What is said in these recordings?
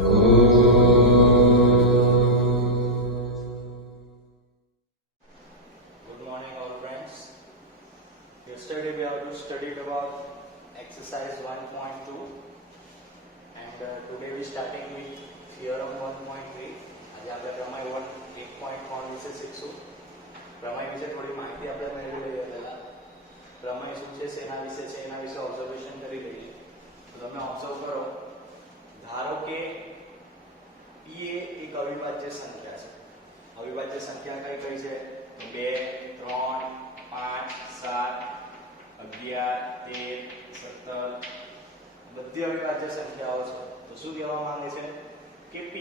Good morning all friends. Yesterday we have studied about exercise 1.2 and today we starting with theorem 1.3. આજે આપણે પ્રમેય 1.1 વિશે શીખશું. પ્રમેય વિશે થોડી માહિતી આપણે મેળવી લઈએ. પહેલા પ્રમેય શું છે, શેના વિશે છે, એના વિશે ઓબ્ઝર્વેશન કરી લઈએ. તો તમે ઓબ્ઝર્વ કરો, ધારો કે p એ એક અવિભાજ્ય સંખ્યા છે. અવિભાજ્ય સંખ્યા કઈ કઈ છે? 2 3 5 7 11 13 17 બધી અવિભાજ્ય સંખ્યાઓ છે. તો શું કહેવા માંગે છે કે p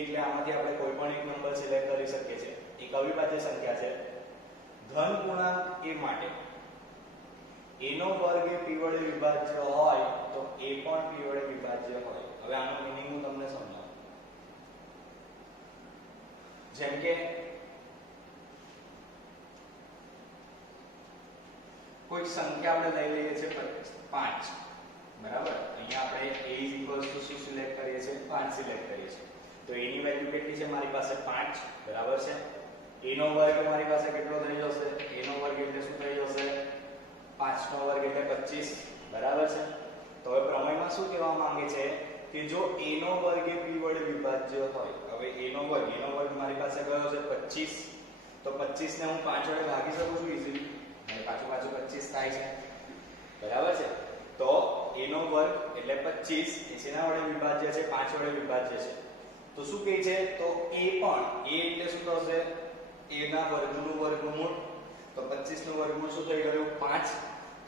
એટલે આમાંથી આપણે કોઈ પણ એક નંબર સિલેક્ટ કરી શકીએ છીએ. એક અવિભાજ્ય સંખ્યા છે. ધન પૂર્ણાંક a માટે a નો વર્ગ એ p વડે વિભાજ્ય હોય તો a પણ p વડે વિભાજ્ય હોય. હવે આનો મીનિંગ હું તમને સમજાવું. જેમ કે કોઈ સંખ્યા આપણે લઈ લઈએ છીએ 5, બરાબર. અહીંયા આપણે a શું સિલેક્ટ કરીએ છીએ? 5 સિલેક્ટ કરીએ છીએ. તો a ની વેલ્યુ કેટલી છે? મારી પાસે 5, બરાબર છે. a નો વર્ગ મારી પાસે કેટલો થઈ જશે? a નો વર્ગ એટલે શું થઈ જશે? 5 નો વર્ગ એટલે 25, બરાબર છે. તો હવે પ્રમેયમાં શું કહેવા માંગે છે કે જો a નો વર્ગ એ p વડે વિભાજ્ય હોય. હવે a નો વર્ગ મારી પાસે કયો છે? 25. તો 25 ને હું 5 વડે ભાગી શકું છું ઈઝીલી. અને પાછું 25 થાય છે, બરાબર છે. તો a નો વર્ગ એટલે 25 એ શેના વડે વિભાજ્ય છે? 5 વડે વિભાજ્ય છે. તો શું કહે છે? તો a એટલે શું થશે? a ના વર્ગનું વર્ગમૂળ. તો 25 નું વર્ગમૂળ શું થઈ ગયું? 5.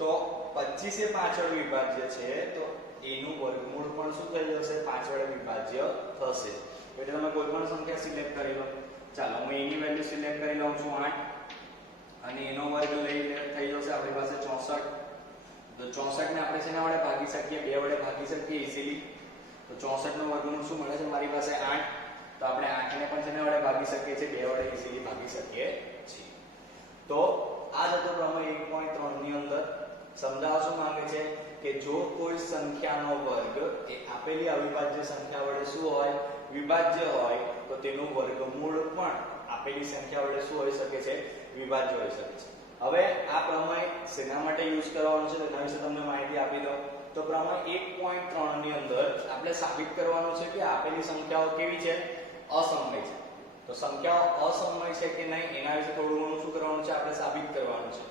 તો 25 એ 5 વડે વિભાજ્ય છે, તો a નું વર્ગમૂળ પણ શું થઈ જશે? 5 વડે વિભાજ્ય થશે. એટલે તમે કોઈ પણ સંખ્યા સિલેક્ટ કરી લો. ચાલો હું a ની વેલ્યુ સિલેક્ટ કરી લઉં છું 8 અને a નો વર્ગ લઈ થઈ જશે આપણી પાસે 64. તો 64 ને આપણે શેના વડે ભાગી શકીએ? 2 વડે ભાગી શકીએ ઈઝીલી. તો 64 નો વર્ગમૂળ શું મળે છે મારી પાસે? 8. તો આપણે 8 ને પણ શેના વડે ભાગી શકીએ છીએ? 2 વડે ઈઝીલી ભાગી શકીએ છીએ. તો આ હતો પ્રમેય 1.3 ની અંદર સમજાવવા શું માંગે છે કે જો કોઈ સંખ્યાનો વર્ગ એ આપેલી અવિભાજ્ય સંખ્યા વડે શું હોય? વિભાજ્ય હોય, તો તેનું વર્ગમૂળ પણ આપેલી સંખ્યા વડે શું હોઈ શકે છે? વિભાજ્ય હોઈ શકે છે. હવે આ પ્રમેય શેના માટે યુઝ કરવાનો છે તેના વિશે તમને માહિતી આપી દઉં. તો પ્રમેય 1.3 ની અંદર આપણે સાબિત કરવાનું છે કે આપેલી સંખ્યાઓ કેવી છે? અસમય છે. તો સંખ્યાઓ અસમય છે કે નહીં એના વિશે થોડું ઘણું શું કરવાનું છે? આપણે સાબિત કરવાનું છે.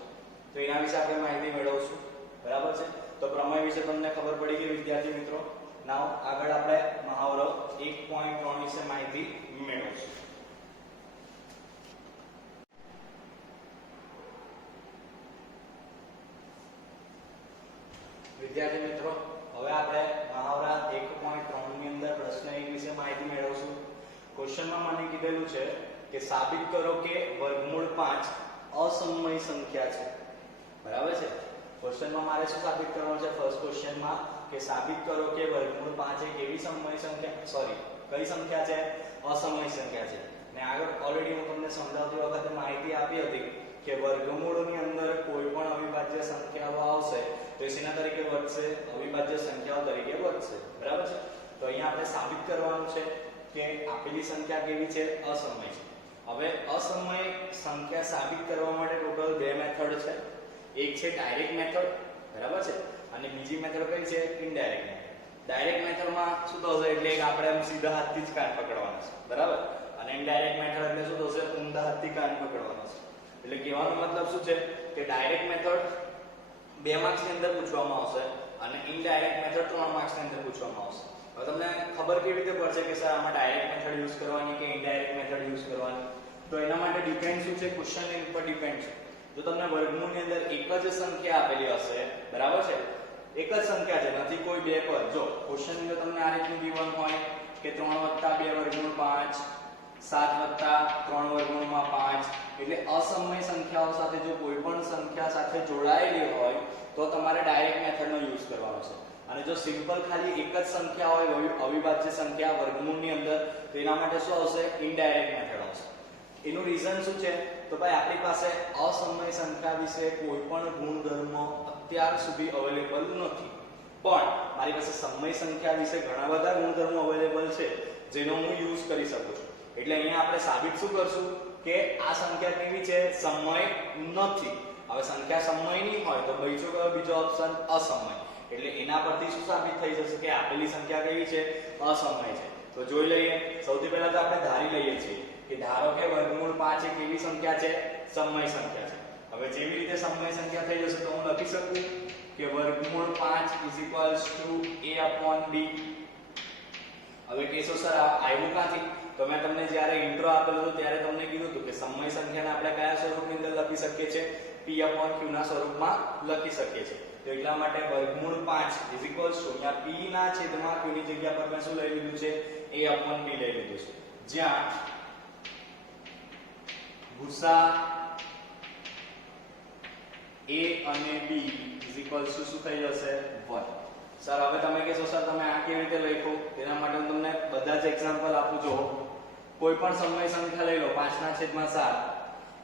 તો એના વિશે આપણે માહિતી મેળવશું, બરાબર છે. તો પ્રમેય વિશે તમને ખબર પડી ગઈ વિદ્યાર્થી મિત્રો. નાઉ આગળ આપણે મહાવરો 1.3 વિશે માહિતી મેળવશું. વિદ્યાર્થી મિત્રો, હવે આપણે મહાવરા 1.3 ની અંદર પ્રશ્ન 1 વિશે માહિતી મેળવશું. ક્વેશ્ચનમાં મને કીધેલું છે કે સાબિત કરો કે વર્ગમૂળ 5 અસમય સંખ્યા છે, બરાબર છે. ક્વેશ્ચનમાં મારે શું સાબિત કરવાનું છે? ફર્સ્ટ ક્વેશ્ચનમાં કે સાબિત કરો કે વર્ગમૂળ 5 એક એવી સમય સંખ્યા કઈ સંખ્યા છે? અસમય સંખ્યા છે. ને આગળ ઓલરેડી હું તમને સમજાવતી વખતે માહિતી આપી હતી કે વર્ગમૂળની અંદર કોઈ પણ અવિભાજ્ય સંખ્યાઓ આવશે તો શેના તરીકે વધશે? અવિભાજ્ય સંખ્યાઓ તરીકે વધશે, બરાબર છે. તો અહીંયા આપણે સાબિત કરવાનું છે કે આપેલી સંખ્યા કેવી છે? અસમય છે. હવે અસમય સંખ્યા સાબિત કરવા માટે ટોટલ 2 મેથડ છે. એક છે ડાયરેક્ટ મેથડ, બરાબર છે, અને બીજી મેથડ કઈ છે? Indirect method. ડાયરેક્ટ મેથડમાં શું થશે? એટલે આપણે સીધા હાથથી જ કાન પકડવાનો છે, બરાબર. અને ઇનડાયરેક્ટ મેથડ એટલે શું થશે? ઊંધા હાથથી કાન પકડવાનો છે. એટલે કહેવાનો મતલબ શું છે કે ડાયરેક્ટ મેથડ 2 માર્ક્સ ની અંદર પૂછવામાં આવશે અને ઇનડાયરેક્ટ મેથડ 3 માર્ક્સ ની અંદર પૂછવામાં આવશે. હવે તમને ખબર કેવી રીતે પડશે કે સર આમાં ડાયરેક્ટ મેથડ યુઝ કરવાની કે ઇનડાયરેક્ટ મેથડ યુઝ કરવાની? તો એના માટે ડિપેન્ડ શું છે? ક્વેશ્ચન એની ઉપર ડિપેન્ડ છે. જો તમને વર્ગમૂળની અંદર એક જ સંખ્યા આપેલી હશે, બરાબર છે, એક જ સંખ્યા છે, નથી કોઈ બે પદ. જો ક્વેશ્ચન ની અંદર તમને આ રીતનું ગિવન હોય કે 3 + 2 વર્ગમૂળ 5, 7 + 3 વર્ગમૂળમાં 5, એટલે અસમય સંખ્યાઓ સાથે જો કોઈ પણ સંખ્યા સાથે જોડાયેલી હોય તો તમારે ડાયરેક્ટ મેથડનો યુઝ કરવાનો છે. અને જો સિમ્પલ ખાલી એક જ સંખ્યા હોય અવિભાજ્ય સંખ્યા વર્ગમૂળની અંદર તો એના માટે શું આવશે? ઇનડાયરેક્ટ મેથડ આવશે. એનું રીઝન શું છે? તો ભાઈ આપણી પાસે અસમય સંખ્યા વિશે કોઈ પણ ગુણધર્મ અત્યાર સુધી અવેલેબલ નથી. પણ મારી પાસે સમય સંખ્યા વિશે ઘણા બધા ગુણધર્મો અવેલેબલ છે જેનો હું યુઝ કરી શકું છું. એટલે અહીંયા આપણે સાબિત શું કરશું કે આ સંખ્યા કેવી છે, સમય નથી. હવે સંખ્યા સમયની હોય તો બીજો ઓપ્શન અસમય. એટલે એના પરથી શું સાબિત થઈ જશે કે આપેલી સંખ્યા કેવી છે, અસમય છે. તો જોઈ લઈએ. સૌથી પહેલા તો આપણે ધારી લઈએ છીએ કે ધારો કે વર્ગમૂળ 5 એ કેવી સંખ્યા છે, સમય સંખ્યા છે. હવે જેવી રીતે સમય સંખ્યા થઈ જશે તો હું લખી શકું કે વર્ગમૂળ 5 a/b. હવે કેશો સર આવ્યું ક્યાંથી? તો મેં તમને જ્યારે ઇન્ટ્રો આપેલો હતો ત્યારે તમને કીધું હતું કે સમય સંખ્યાને આપણે કયા સ્વરૂપની અંદર લખી શકીએ છીએ, p/q ના સ્વરૂપમાં લખી શકીએ છીએ. તો એટલા માટે વર્ગમૂળ 5 અહીંયા p ના છેદમાં q ની જગ્યા પર મેં શું લઈ લીધું છે, a/b લઈ લીધું છે. જ્યાં ગુસા a અને b શું થઈ જશે, 1. સર હવે તમે કહેશો સર તમે આ કેવી રીતે લખ્યું? તેના માટે હું તમને બધા જ એક્ઝામ્પલ આપું છું. કોઈ પણ સમય સંખ્યા લઈ લો 5/7,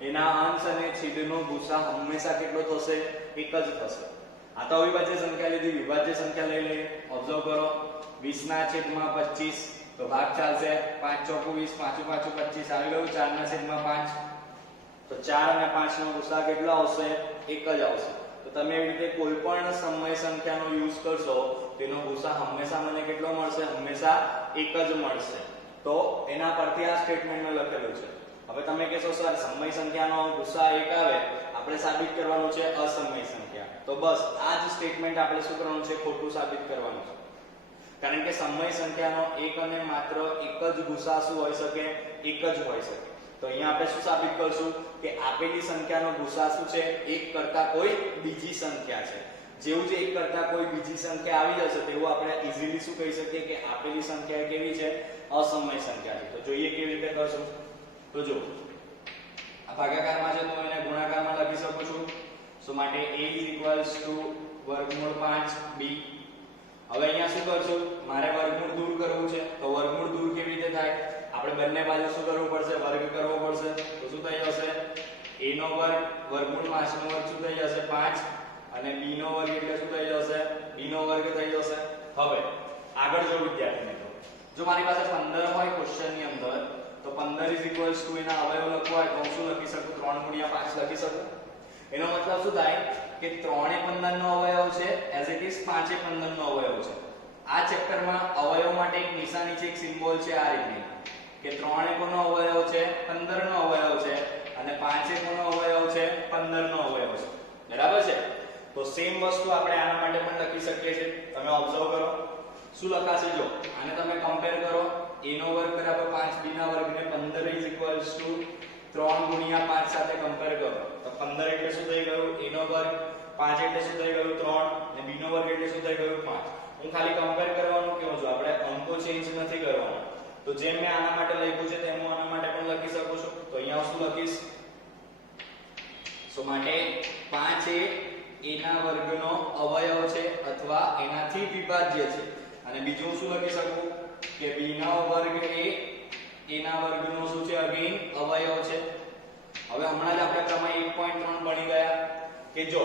એના અંશ અને છેદનો ગુસા હંમેશા કેટલો થશે, 1 જ થશે. આ તો અવિભાજ્ય સંખ્યા લીધી. વિભાજ્ય સંખ્યા લઈ લઈએ. ઓબ્ઝર્વ કરો 20/25 તો ભાગ ચાલશે 5 × 4 = 20, 5 × 5 = 25 આવી ગયું. 4/5 તો 4 અને 5 નો ગુસા કેટલો આવશે, 1 જ આવશે. તો તમે એવી રીતે કોઈ પણ સમય સંખ્યાનો યુઝ કરશો તેનો ગુસા હંમેશા મને કેટલો મળશે, હંમેશા 1 જ મળશે. તો એના પરથી આ સ્ટેટમેન્ટ મેં લખેલું છે. હવે તમે કહેશો સર સમય સંખ્યાનો ગુસા 1 આવે, આપણે સાબિત કરવાનું છે અસમય સંખ્યા. તો બસ આ જ સ્ટેટમેન્ટ આપણે શું કરવાનું છે, ખોટું સાબિત કરવાનું છે. કારણ કે સમય સંખ્યાનો એક અને માત્ર એક જ ગુસા શું હોઈ શકે, 1 જ હોઈ શકે. તો અહીંયા આપણે શું સાબિત કરશું કે આપેલી સંખ્યાનો ગુસા શું છે, 1 કરતા કોઈ બીજી સંખ્યા છે. જેવું જે 1 કરતા કોઈ બીજી સંખ્યા આવી જશે તેવું આપણે ઈઝીલી શું કહી શકીએ કે આપેલી સંખ્યા કેવી છે, અસમય સંખ્યા છે. તો જોઈએ કેવી રીતે કરશું. તો જો આ ભાગાકારમાં છે તો એને ગુણાકારમાં લખી શકું છું. સો માટે a વર્ગમૂળ 5b. હવે અહીંયા શું કરશું, મારે વર્ગમૂળ દૂર કરવું છે. તો વર્ગમૂળ દૂર કેવી રીતે થાય, આપણે બંને બાજુ શું કરવું પડશે, વર્ગ કરવો પડશે. તો શું થઈ જશે, a નો વર્ગ વર્ગમૂળ 5 નો વર્ગ શું થઈ જશે, 5 અને b નો વર્ગ એટલે શું થઈ જશે, b નો વર્ગ થઈ જશે. હવે આગળ જો વિદ્યાર્થી મિત્રો, જો મારી પાસે 15 હોય ક્વેશ્ચનની અંદર તો 15 એના અવયવ લખવા હોય તો હું શું લખી શકું, 3 × 5 લખી શકું. એનો મતલબ શું થાય કે 3 એ 15 નો અવયવ છે, એઝ ઇટ ઇઝ 5 એ 15 નો અવયવ છે. આ ચેપ્ટરમાં અવયવ માટે એક નિશાની છે, એક સિમ્બોલ છે આ રીતની કે 3 એ કોનો અવયવ છે, 15 નો અવયવ છે અને 5 એ કોનો અવયવ છે, 15 નો અવયવ છે. બરાબર છે. તો સેમ વસ્તુ આપણે આના માટે પણ લખી શકીએ છીએ. તમે ઓબ્ઝર્વ કરો શું લખાશે, જો આને તમે કમ્પેર કરો, a નો વર્ગ બરાબર 5b ના વર્ગને 15 3 × 5 સાથે કમ્પેર કરો તો 15 એટલે શું થઈ ગયું, a નો વર્ગ, 5 એટલે શું થઈ ગયું, 3 અને b નો વર્ગ એટલે શું થઈ ગયું, 5. હું ખાલી કમ્પેર કરવાનું કહું છું, આપણે અંકો ચેન્જ નથી કરવાના. તો જેમ મેં આના માટે લખ્યું છે તેમ હું આના માટે પણ લખી શકું છું. તો અહીંયા શું લખીશ, સો માટે 5 એ a ના વર્ગનો અવયવ છે અથવા એનાથી વિભાજ્ય છે. અને બીજું શું લખી શકું કે b નો વર્ગ એ a ના વર્ગનો શું છે, અગેન અવયવ છે. હવે હમણાં જ આપણે પ્રમેય 1.3 ભણી ગયા કે જો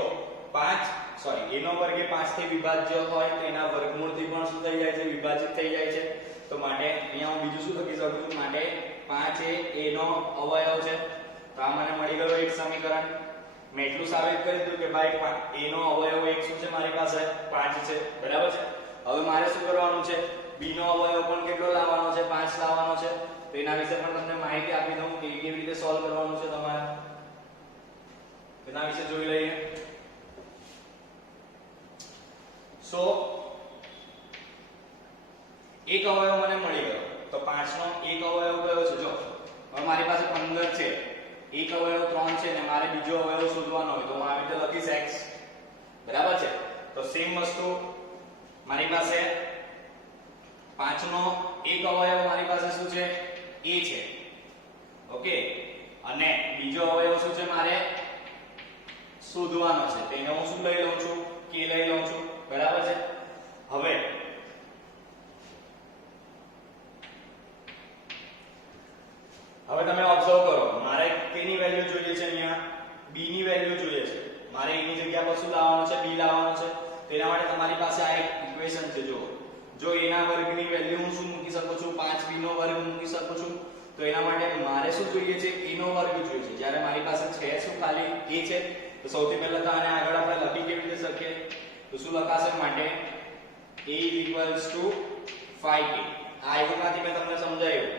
a નો વર્ગ એ 5 થી વિભાજ્ય હોય તો એના વર્ગમૂળથી પણ શું થઈ જાય છે, વિભાજિત થઈ જાય છે. તો માટે અહીંયા હું બીજું શું લખી શકું, માટે 5 એ a નો અવયવ છે. તો આ મને મળી ગયું એક સમીકરણ. મેં એટલું સાબિત કરી દીધું કે ભાઈ a નો અવયવ એક શું છે, મારી પાસે 5 છે. બરાબર છે. હવે મારે શું કરવાનું છે, b નો અવયવ પણ કેટલો લાવવાનો છે, 5 લાવવાનો છે. તો એના વિશે પણ તમને માહિતી આપી દઉં કે કેવી રીતે સોલ્વ કરવાનું છે તમારે. એના વિશે જોઈ લઈએ. સો એક અવયવ મને મળી ગયો. તો 5 નો એક અવયવ કયો છે, જો હવે મારી પાસે 15 છે, એક અવયવ 3 છે ને મારે બીજો અવયવ શોધવાનો હોય તો હું આવી રીતે લખીશ x. બરાબર છે. તો સેમ વસ્તુ મારી પાસે 5 નો એક અવયવ મારી પાસે શું છે, a છે. ઓકે. અને બીજો અવયવ શું છે મારે શોધવાનો છે. તેને હું શું લઈ લઉં છું, k લઈ લઉં છું. બરાબર છે. હવે તમે ઓબ્ઝર્વ કરો, મારે k ની વેલ્યુ જોઈએ છે, અહીંયા b ની વેલ્યુ જોઈએ છે. મારે a ની જગ્યા પર શું લાવવાનું છે, b લાવવાનું છે. તેના માટે તમારી પાસે આ એક ઇક્વેશન છે જો a ના વર્ગની વેલ્યુ હું શું મૂકી શકું છું 5b નો વર્ગ મૂકી શકું છું તો એના માટે મારે શું જોઈએ છે a નો વર્ગ જોઈએ છે જ્યારે મારી પાસે છે શું ખાલી a છે તો સૌથી પહેલા તો આને આગળ આપણે લખી કેવી રીતે શકીએ તો શું લખાશે માટે a 5k આ એકમાંથી મેં તમને સમજાવ્યું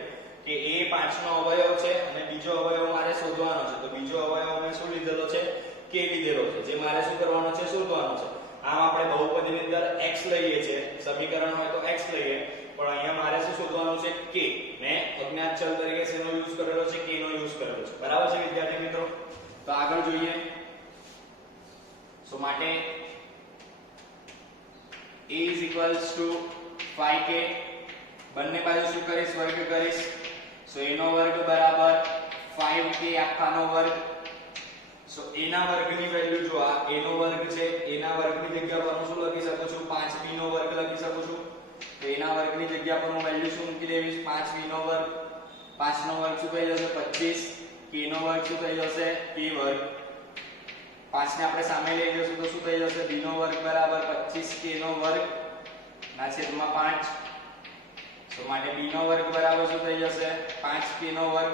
કે a 5 નો અવયવ છે અને બીજો અવયવ મારે શોધવાનો છે તો બીજો અવયવ મેં શું લીધેલો છે k લીધેલો છે જે મારે શું કરવાનો છે શોધવાનો છે આમ આપણે બહુપદીની અંદર x લઈએ છે સમીકરણ હોય તો x લઈએ પણ અહીંયા મારે શું શોધવાનું છે k ને અજ્ઞાત ચલ તરીકે શેનો યુઝ કરેલો છે k નો યુઝ કરેલો છે બરાબર છે વિદ્યાર્થી મિત્રો તો આગળ જોઈએ સો માટે a = 5k બંને બાજુ શું કરીશ વર્ગ કરીશ સો a નો વર્ગ બરાબર 5k આખાનો વર્ગ સો a ના વર્ગની વેલ્યુ જો આ a નો વર્ગ છે a ના વર્ગની જગ્યા પર હું શું લખી શકું છું 5b નો વર્ગ લખી શકું છું તો a ના વર્ગની જગ્યા પર હું વેલ્યુ શું મૂકી દેવીશ 5b નો વર્ગ 5 નો વર્ગ શું થઈ જશે 25 k નો વર્ગ શું થઈ જશે k વર્ગ 5 ને આપણે સામે લઈ જશું તો શું થઈ જશે b નો વર્ગ બરાબર 25k નો વર્ગ ના છેદમાં 5 તો માટે b નો વર્ગ બરાબર શું થઈ જશે 5k નો વર્ગ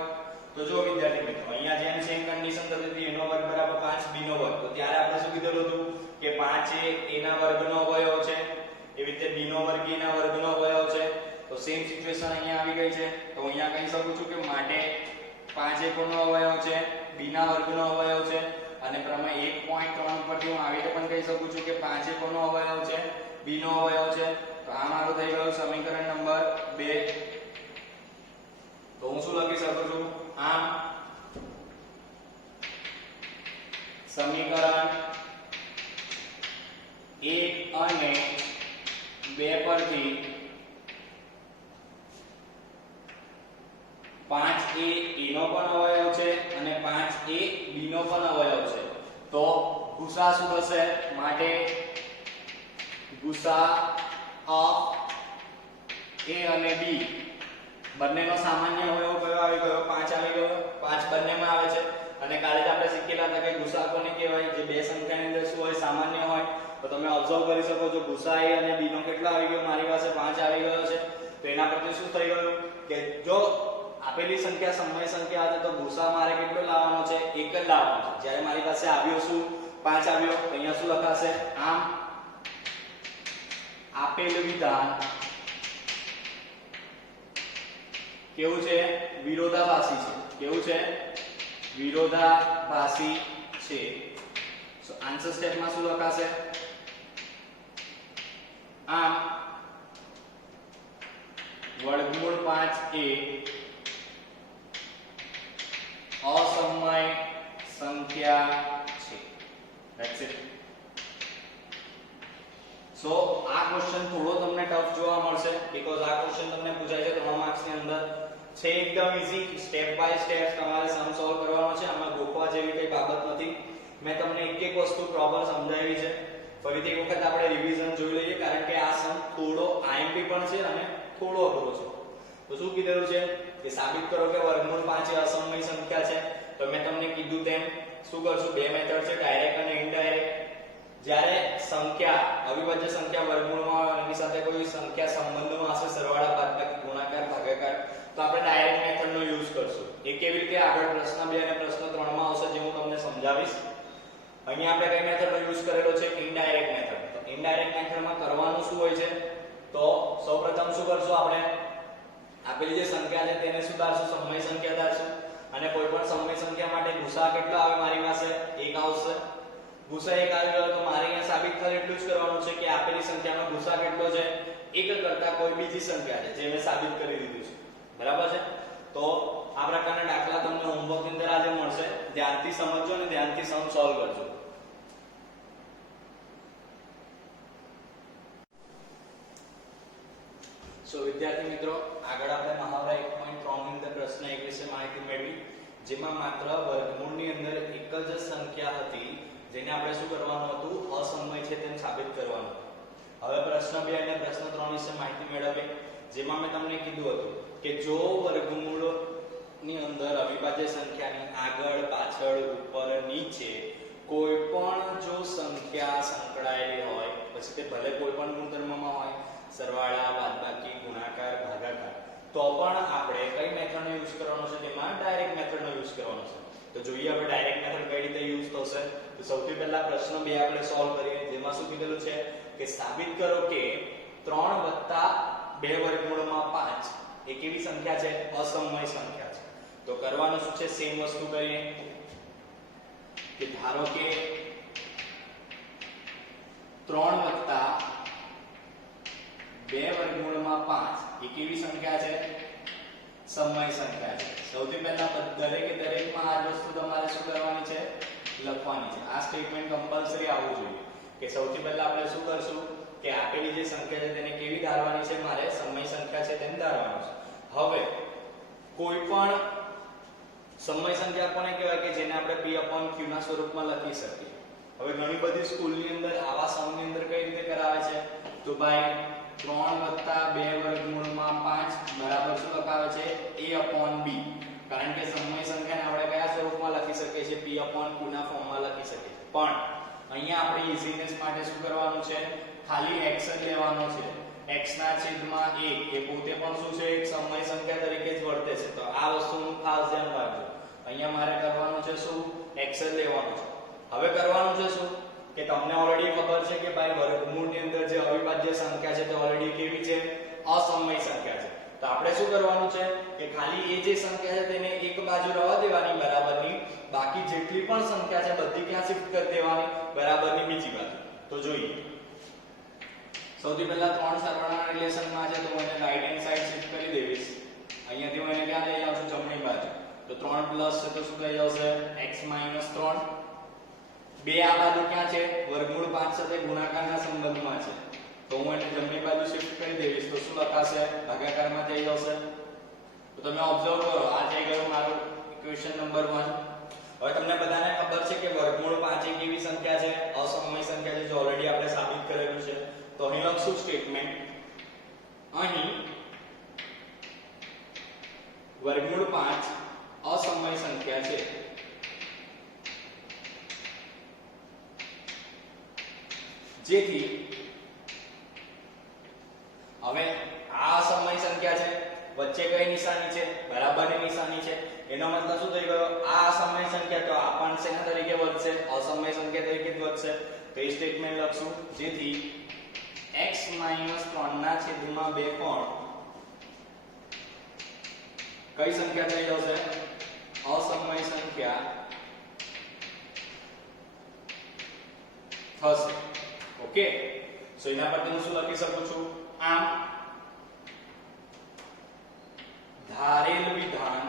તો જો વિદ્યાર્થી મિત્રો અહીંયા જેમ સેમ કન્ડિશન થતી હતી a નો વર્ગ બરાબર 5b નો વર્ગ તો ત્યારે આપણે શું કીધેલું હતું કે 5 એ a ના વર્ગનો અવયવ છે એવી રીતે b નો વર્ગ a ના વર્ગનો અવયવ છે તો સેમ સિચ્યુએશન અહીંયા આવી ગઈ છે તો અહીંયા કહી શકું છું કે માટે 5 એ કોનો અવયવ છે b ના વર્ગનો અવયવ છે અને પ્રમેય 1.3 પરથી હું આવી રીતે પણ કહી શકું છું કે 5 એ કોનો અવયવ છે b નો અવયવ છે તો આ મારું થઈ ગયું સમીકરણ નંબર 2 તો હું શું લખી શકું છું આમ સમીકરણ 1 અને 2 પરથી 5 એ નો પણ અવયવ છે અને 5 એ b નો પણ અવયવ છે તો ગુસા શું થશે માટે ગુસા ઓફ a અને b બંનેનો સામાન્ય અવયવ કયો આવી ગયો 5 આવી ગયો 5 બંનેમાં આવે છે અને કાલે જ આપણે શીખેલા હતા કે ગુસા કોને કહેવાય જે બે સંખ્યાની અંદર શું હોય સામાન્ય હોય તો તમે ઓબ્ઝર્વ કરી શકો છો ગુસા a અને b નો કેટલો આવી ગયો મારી પાસે 5 આવી ગયો છે તો એના પરથી શું થઈ ગયું કે જો આપેલી સંખ્યા સમય સંખ્યા હતી તો ગુસા મારે કેટલો લાવવાનો છે 1 જ લાવવાનો છે જ્યારે મારી પાસે આવ્યો શું 5 આવ્યો તો અહીંયા શું લખાશે આમ આપેલ વિધાન કેવું છે વિરોધાભાસી છે કેવું છે વિરોધાભાસી છે સો આન્સર સ્ટેપમાં શું લખાશે આમ વર્ગમૂળ 5 એ અસમય સંખ્યા છે ધેટ્સ ઇટ સો આ ક્વેશ્ચન થોડો તમને ટફ જોવા મળશે બીકોઝ આ ક્વેશ્ચન તમને પૂછાય છે 3 માર્ક્સ ની અંદર છે એકદમ ઈઝી સ્ટેપ બાય સ્ટેપ તમારે સમ સોલ્વ કરવાનો છે આમાં ગોખવા જેવી કઈ બાબત નથી મેં તમને એક એક વસ્તુ પ્રોપર સમજાવી છે ફરીથી એક વખત આપણે રિવિઝન જોઈ લઈએ કારણ કે આ સમ થોડો આઈએમપી પણ છે અને થોડો અઘરો છે તો શું કીધેલું છે કે સાબિત કરો કે વર્ગમૂળ 5 એ અસમય સંખ્યા છે તો મેં તમને કીધું તેમ શું કરશું બે મેથડ છે ડાયરેક્ટ અને ઇનડાયરેક્ટ જ્યારે સંખ્યા અવિભાજ્ય સંખ્યા વર્ગમૂળમાં હોય એની સાથે કોઈ સંખ્યા સંબંધમાં હશે સરવાળા બાદબાકી ગુણાકાર ભાગાકાર તો આપણે ડાયરેક્ટ મેથડનો યુઝ કરશું એ કેવી રીતે આગળ પ્રશ્ન 2 અને પ્રશ્ન 3 માં આવશે જે હું તમને સમજાવીશ અહીંયા આપણે કઈ મેથડનો યુઝ કરેલો છે ઇનડાયરેક્ટ મેથડ તો ઇનડાયરેક્ટ મેથડમાં કરવાનું શું હોય છે તો સૌપ્રથમ શું કરશું આપણે આપેલી જે સંખ્યા છે તેને સુધારશું સમય સંખ્યા ધારશું અને કોઈ પણ સમય સંખ્યા માટે ગુસા કેટલો આવે મારી પાસે 1 આવશે ગુસા 1 આવી ગયો તો મારે અહીંયા સાબિત થાય એટલું જ કરવાનું છે કે આપેલી સંખ્યાનો ગુસા કેટલો છે 1 કરતા કોઈ બીજી સંખ્યા છે જે મેં સાબિત કરી દીધું છે બરાબર છે તો આ પ્રકારના દાખલા તમને હોમવર્ક ની અંદર આજે મળશે ધ્યાનથી સમજજો અને ધ્યાનથી સમ સોલ્વ કરજો સો વિદ્યાર્થી મિત્રો આગળ આપણે મહાવરા 1.3 ની અંદર પ્રશ્ન 1 વિશે માહિતી મેળવી જેમાં માત્ર વર્ગમૂળની અંદર એક જ સંખ્યા હતી જેને આપણે શું કરવાનું હતું અસમય છે તેમ સાબિત કરવાનું હવે પ્રશ્ન 2 અને પ્રશ્ન 3 વિશે માહિતી મેળવીએ જેમાં મેં તમને કીધું હતું કે જો વર્ગમૂળની અંદર અવિભાજ્ય સંખ્યાની આગળ પાછળ ઉપર નીચે કોઈ પણ જો સંખ્યા સંકળાયેલી હોય પછી તે ભલે કોઈ પણ ગુણધર્મમાં હોય, સરવાળા, બાદબાકી, ગુણાકાર, ભાગાકાર, તો પણ આપણે કઈ મેથડનો યુઝ કરવાનો છે? તેમાં ડાયરેક્ટ મેથડનો યુઝ કરવાનો છે. તો જોઈએ આપણે ડાયરેક્ટ મેથડ કઈ રીતે યુઝ થશે. તો સૌથી પહેલા પ્રશ્ન 2 આપણે સોલ્વ કરીએ, જેમાં શું કીધેલું છે કે સાબિત કરો કે 3 + 2 વર્ગમૂળમાં 5 એ કેવી સંખ્યા છે? અસમય સંખ્યા છે. તો કરવાનું શું છે? સેમ વસ્તુ કરીએ કે ધારો કે 3 + 2 વર્ગમૂળમાં 5 એ કેવી સંખ્યા છે? સમય સંખ્યા છે. સૌથી પહેલા દરેકે દરેકમાં આ વસ્તુ તમારે શું કરવાની છે? લખવાની છે. આ સ્ટેટમેન્ટ કમ્પલસરી આવવું જોઈએ કે સૌથી પહેલા આપણે શું કરશું કે આપેલી જે સંખ્યા છે તેને કેવી ધારવાની છે? મારે સમય સંખ્યા છે તેમ ધારવાનું છે. હવે કોઈ પણ સમય સંખ્યા કોને કહેવાય કે જેને આપણે p/q ના સ્વરૂપમાં લખી શકીએ. હવે ઘણી બધી સ્કૂલની અંદર આવા સમની અંદર કઈ રીતે કરાવે છે? તો ભાઈ 3 + 2 વર્ગમૂળમાં 5 બરાબર શું લખાવે છે? a/b. કારણ કે સમય સંખ્યાને આપણે કયા સ્વરૂપમાં લખી શકીએ છીએ? p/q ના ફોર્મમાં લખી શકીએ છીએ. પણ અહીંયા આપણે ઈઝીનેસ માટે શું કરવાનું છે? ખાલી x જ લેવાનો છે. x ના છેદમાં 1 એ પોતે પણ શું છે? એક સમય સંખ્યા તરીકે જ વર્તે છે. તો આ વસ્તુનું ખાસ ધ્યાન રાખજો. અહીંયા મારે કરવાનું છે શું? x જ લેવાનું છે. હવે કરવાનું છે શું કે તમને ઓલરેડી ખબર છે કે ભાઈ વર્ગમૂળની અંદર જે અવિભાજ્ય સંખ્યા છે તે ઓલરેડી કેવી છે? અસમય સંખ્યા છે. તો આપણે શું કરવાનું છે કે ખાલી એ જે સંખ્યા છે તેને એક બાજુ રહેવા દેવાની બરાબરની, બાકી જેટલી પણ સંખ્યા છે બધી ક્યાં શિફ્ટ કરી દેવાની? બરાબરની બીજી બાજુ. તો જોઈએ સૌથી પહેલા 3 સરવાળાના રિલેશનમાં છે તો હું એને રાઈટ હેન્ડ સાઈડ શિફ્ટ કરી દેવીશ. અહીંયાથી હું એને ક્યાં લઈ જાઉં છું? જમણી બાજુ. તો 3 પ્લસ છે તો શું થઈ જશે? x - 3. 2 આ બાજુ ક્યાં છે? વર્ગમૂળ 5 સાથે ગુણાકારના સંબંધમાં છે. તો હું એને જમણી બાજુ શિફ્ટ કરી દેવીશ તો શું લખાશે? ભાગાકારમાં થઈ જશે. તો તમે ઓબ્ઝર્વ કરો, આ થઈ ગયું મારું ઇક્વેશન નંબર 1. હવે તમને બધાને ખબર છે કે વર્ગમૂળ 5 એ કેવી સંખ્યા છે? અસમય સંખ્યા છે, જે ઓલરેડી આપણે સાબિત કરેલું છે. તો અહીં લખશું સ્ટેટમેન્ટ, અહીં વર્ગમૂળ 5 અસમય સંખ્યા છે. જેથી હવે આ સમય સંખ્યા છે, વચ્ચે કઈ નિશાની છે? બરાબરની નિશાની છે. એનો મતલબ શું થઈ ગયો? આ સમય સંખ્યા તો આ પણ શેના તરીકે વધશે? અસમય સંખ્યા તરીકે જ વધશે. તો એ સ્ટેટમેન્ટ લખશું, જેથી x - 3 ના છેદમાં 2 પણ કઈ સંખ્યા થઈ જશે? અસમય સંખ્યા થશે. ઓકે, સો એના પરથી હું શું લખી શકું છું? આમ ધારેલ વિધાન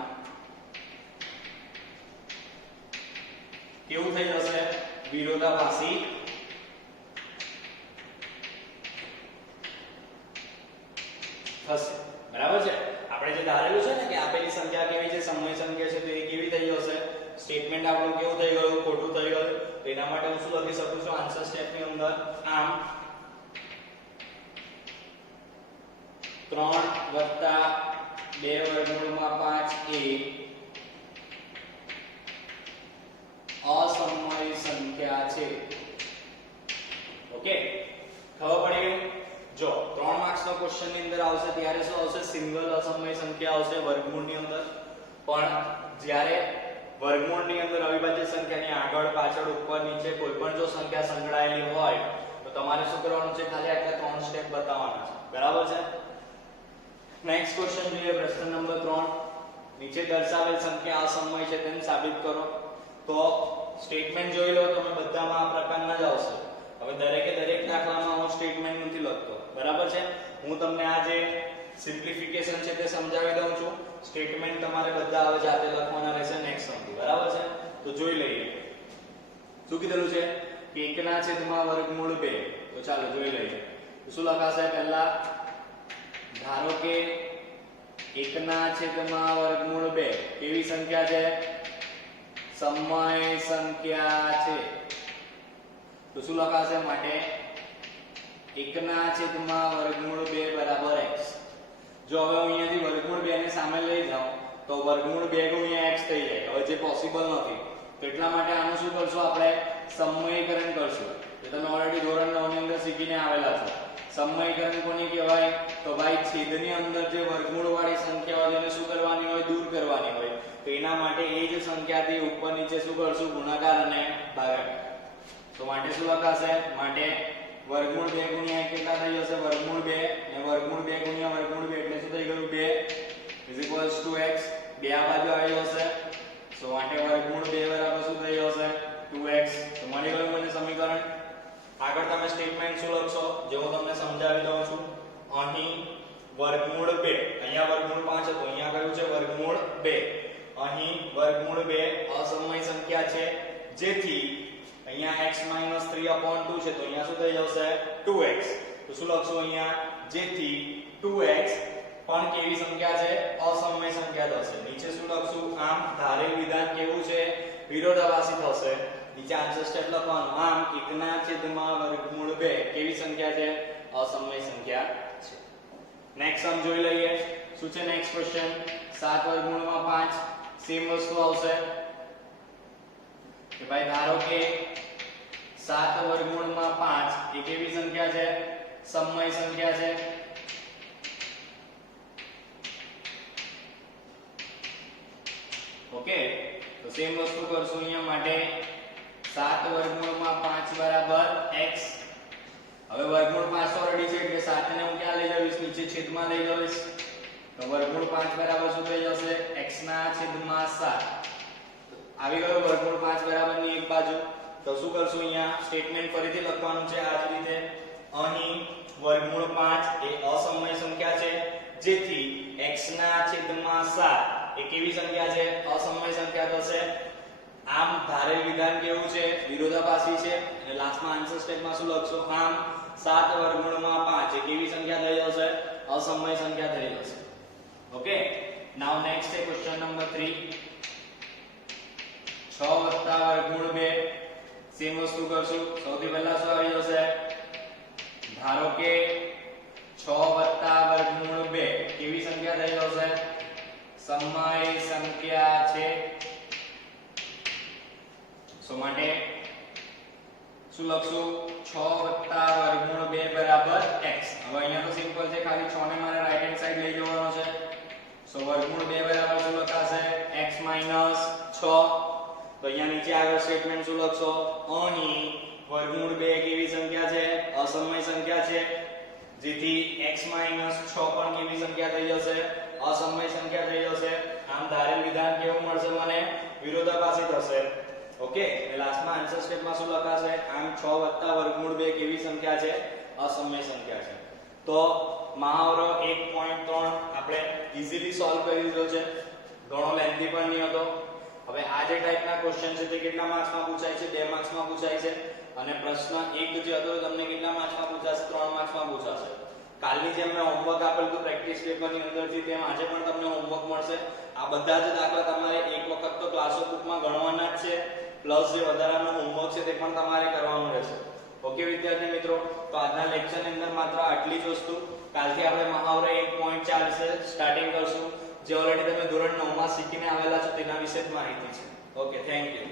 કેવું થઈ જશે? વિરોધાભાસી થશે. બરાબર છે? આપણે જે ધારેલું છે ને કે આપેલી સંખ્યા કેવી છે? સમય સંખ્યા છે, તો એ કેવી થઈ જશે? સ્ટેટમેન્ટ આપણું કેવું થઈ ગયું? ખોટું થઈ ગયું. તો એના માટે હું શું લખી શકું છું આન્સર સ્ટેપની અંદર? આમ 3 + 2 વર્ગમૂળમાં 5 એ અસમય સંખ્યા છે. ઓકે, ખબર પડી ગઈ? જો 3 માર્ક્સનો ક્વેશ્ચન ની અંદર આવશે ત્યારે શું આવશે? સિંગલ અસમય સંખ્યા આવશે વર્ગમૂળની અંદર. પણ જ્યારે વર્ગમૂળની અંદર અવિભાજ્ય સંખ્યાની આગળ પાછળ ઉપર નીચે કોઈ પણ જો સંખ્યા સંકળાયેલી હોય તો તમારે શું કરવાનું છે? ખાલી આટલા 3 સ્ટેપ બતાવવાના છે. બરાબર છે? નેક્સ્ટ ક્વેશ્ચન જોઈએ, પ્રશ્ન નંબર 3. નીચે દર્શાવેલ સંખ્યા અસમય છે તેમ સાબિત કરો. તો સ્ટેટમેન્ટ જોઈ લો તમે, બધામાં આ પ્રકારના જ આવશે. હવે દરેકે દરેક દાખલામાં હું સ્ટેટમેન્ટ નથી લખતો. બરાબર છે? હું તમને આ જે સિમ્પ્લિફિકેશન છે તે સમજાવી દઉં છું. સ્ટેટમેન્ટ તમારે બધા હવે જાતે લખવાના રહેશે નેક્સ્ટ સમથી. બરાબર છે? તો જોઈ લઈએ શું કીધેલું છે કે 1/2. તો ચાલો જોઈ લઈએ. તો શું લખાશે? પહેલા ધારો કે 1/2 કેવી સંખ્યા છે? સમય સંખ્યા છે. તો શું લખાશે? માટે 1/2 બરાબર x. જો હવે હું અહીંયાથી વર્ગમૂળ 2 ને સામે લઈ જાઉં તો વર્ગમૂળ 2 ગુણ્યા x થઈ જાય. હવે જે પોસિબલ નથી, તો એટલા માટે આનું શું કરશું? આપણે સમયકરણ કરશું. એ તમે ઓલરેડી ધોરણ 9 ની અંદર શીખીને આવેલા છો. સમયકરણ કોને કહેવાય? તો ભાઈ છેદની અંદર જે વર્ગમૂળ વાળી સંખ્યાઓ જેને શું કરવાની હોય? દૂર કરવાની હોય. તો એના માટે એ જ સંખ્યાથી ઉપર નીચે શું કરશું? ગુણાકાર અને ભાગાકાર. તો માટે શું લખાશે? માટે વર્ગમૂળ 2 ગુણ્યા 1 કેટલા થઈ જશે? વર્ગમૂળ 2 અને વર્ગમૂળ 2 ગુણ્યા વર્ગમૂળ 2 એટલે શું થઈ ગયું? 2 = x. 2 આ બાજુ આવી જશે. તો માટે વર્ગમૂળ 2 બરાબર શું થઈ જશે? 2x. તો મળી ગયું મને સમીકરણ. આગળ તમે સ્ટેટમેન્ટ શું લખશો? જે હું તમને સમજાવી દઉં છું. અહીં વર્ગમૂળ 2, અહીંયા વર્ગમૂળ 5 હતું, અહીંયા કયું છે? વર્ગમૂળ 2. અહીં વર્ગમૂળ 2 અસમય સંખ્યા છે, જેથી અહીંયા x - 3/2 છે, તો અહીંયા શું થઈ જશે? 2x. તો શું લખશો અહીંયા? જેથી 2x પણ કેવી સંખ્યા છે? અસમય સંખ્યા થશે. નીચે શું લખશું? આમ ધારેલ વિધાન કેવું છે? વિરોધાભાસી થશે. નીચે આન્સર સ્ટેપ લખવાનું. આમ 1/વર્ગમૂળ 2 કેવી સંખ્યા છે? અસમય સંખ્યા છે. નેક્સ્ટ સમ જોઈ લઈએ. શું છે નેક્સ્ટ ક્વેશ્ચન? 7/5 સેમ વસ્તુ આવશે કે ભાઈ ધારો કે 7/5 એ કેવી સંખ્યા છે? સમય સંખ્યા છે. ઓકે, તો સેમ વસ્તુ કરશું અહીંયા. માટે 7/5 બરાબર x. હવે વર્ગમૂળ 5 તો ઓલરેડી છે એટલે 7 ને હું ક્યાં લઈ જઈશ? નીચે છેદમાં લઈ જઈશ. તો વર્ગમૂળ 5 બરાબર શું થઈ જશે? x ના છેદમાં 7. આવી ગયો વર્ગમૂળ 5 બરાબર ની એક બાજુ. તો શું કરશું અહીંયા? સ્ટેટમેન્ટ ફરીથી લખવાનું છે આ જ રીતે. અહીં વર્ગમૂળ 5 એ અસમય સંખ્યા છે, જેથી x ના છેદમાં 7 એ કેવી સંખ્યા છે? અસમય સંખ્યા થશે. આમ ધારેલ વિધાન કેવું છે? વિરોધાભાસી છે. અને લાસ્ટમાં આન્સર સ્ટેટમાં શું લખશો? આમ 7/5 એ કેવી સંખ્યા થઈ જશે? અસમય સંખ્યા થઈ જશે. ઓકે, નાઉ નેક્સ્ટ છે ક્વેશ્ચન નંબર 3. 6+2 સેમ વસ્તુ કરશું. સૌથી પહેલા શું આવી જશે? ધારો કે 6+2 કેવી સંખ્યા થઈ જશે? સમય સંખ્યા છે. સો માટે શું લખશું? 6+2 બરાબર x. હવે અહીંયા તો સિમ્પલ છે, ખાલી 6 ને મારે રાઈટ હેન્ડ સાઈડ લઈ જવાનો છે. સો વર્ગમૂળ 2 બરાબર શું લખાશે? x - 6. તો અહીંયા નીચે આગળ સ્ટેટમેન્ટ શું લખશો? અહીં વર્ગમૂળ 2 કેવી સંખ્યા છે? અસમય સંખ્યા છે, જેથી x - 6 પણ કેવી સંખ્યા થઈ જશે? અસમય સંખ્યા થઈ જશે. આમ ધારેલ વિધાન કેવું મળશે મને? વિરોધાભાસી થશે. ઓકે, એટલે લાસ્ટમાં આન્સર સ્ટેટમાં શું લખાશે? આમ 6+2 કેવી સંખ્યા છે? અસમય સંખ્યા છે. તો મહાવરો 1.3 આપણે ઈઝીલી સોલ્વ કરી દીધો છે. ઘણો લેન્થી પણ નહીં હતો. હવે આ જે ટાઈપના ક્વેશ્ચન છે તે કેટલા માર્ક્સમાં પૂછાય છે? 2 માર્ક્સમાં પૂછાય છે. અને પ્રશ્ન 1 જે હતો તમને કેટલા માર્ક્સમાં પૂછાશે? 3 માર્ક્સમાં પૂછાશે. કાલની જેમ મેં હોમવર્ક આપેલું હતું પ્રેક્ટિસ પેપરની અંદરથી, તેમ આજે પણ તમને હોમવર્ક મળશે. આ બધા જ દાખલા તમારે એક વખત તો ક્લાસ બુકમાં ગણવાના જ છે, પ્લસ જે વધારાનું હોમવર્ક છે તે પણ તમારે કરવાનું રહેશે. ઓકે વિદ્યાર્થી મિત્રો, તો આજના લેક્ચરની અંદર માત્ર આટલી જ વસ્તુ. કાલથી આપણે મહાવરો 1.4 વિશે સ્ટાર્ટિંગ કરશું, જે ઓલરેડી તમે ધોરણ 9 માં શીખીને આવેલા છો તેના વિશે જ માહિતી છે. Okay, thank you.